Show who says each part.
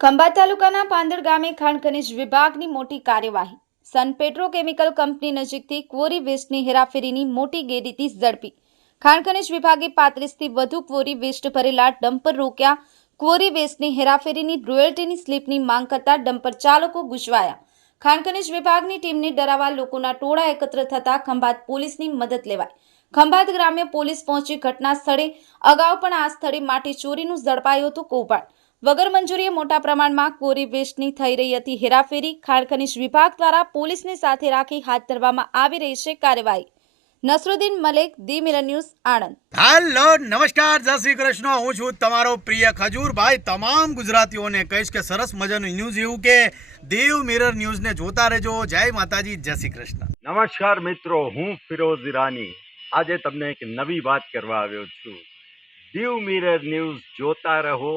Speaker 1: ખંભાત તાલુકાના પાંદર ગામે ખાણ ખનીજ વિભાગની મોટી કાર્યવાહી. સન પેટ્રોકેમિકલ કંપની નજીકથી ક્વોરી વેસ્ટની હેરાફેરીની મોટી ગેરરીતિ ઝડપી. ખાણ ખનીજ વિભાગે પાંત્રીસથી વધુ ક્વોરી વેસ્ટ ભરેલા ડમ્પર રોક્યા. ક્વોરી વેસ્ટની હેરાફેરીની રોયલ્ટીની સ્લીપની માંગ કરતા ડમ્પર ચાલકો ગુજવાયા ખાણ ખનીજ વિભાગની ટીમને ડરાવવા લોકોના ટોળા એકત્ર થતા ખંભાત પોલીસની મદદ લેવાય ખંભાત ગ્રામ્ય પોલીસ પહોંચી ઘટના સ્થળે. અગાઉ પણ આ સ્થળે માટી ચોરીનું ઝડપાયું હતું કૌભાંડ. વગર મંજૂરીએ મોટા પ્રમાણમાં કોરી વેસ્ટની થઈ રહી હતી. હેરાફેરી ખાણ ખનીજ વિભાગ દ્વારા પોલીસને સાથે રાખી હાથ ધરવામાં આવી રહી છે કાર્યવાહી. નસરુદ્દીન મલેક દી મિરર ન્યૂઝ આણંદ.
Speaker 2: હાલો નમસ્કાર. જય શ્રી કૃષ્ણ. હું છું તમારો પ્રિય ખજૂરભાઈ તમામ ગુજરાતીઓને કહીશ કે સરસ મજાનું ન્યૂઝ એવું કે દેવ મિરર ન્યૂઝને જોતા રહેજો. જય માતાજી. જય શ્રી કૃષ્ણ.
Speaker 3: નમસ્કાર મિત્રો. હું ફિરોઝ ઈરાની આજે તમને એક નવી વાત કરવા આવ્યો છું. દીવ મિરર ન્યૂઝ જોતા રહો.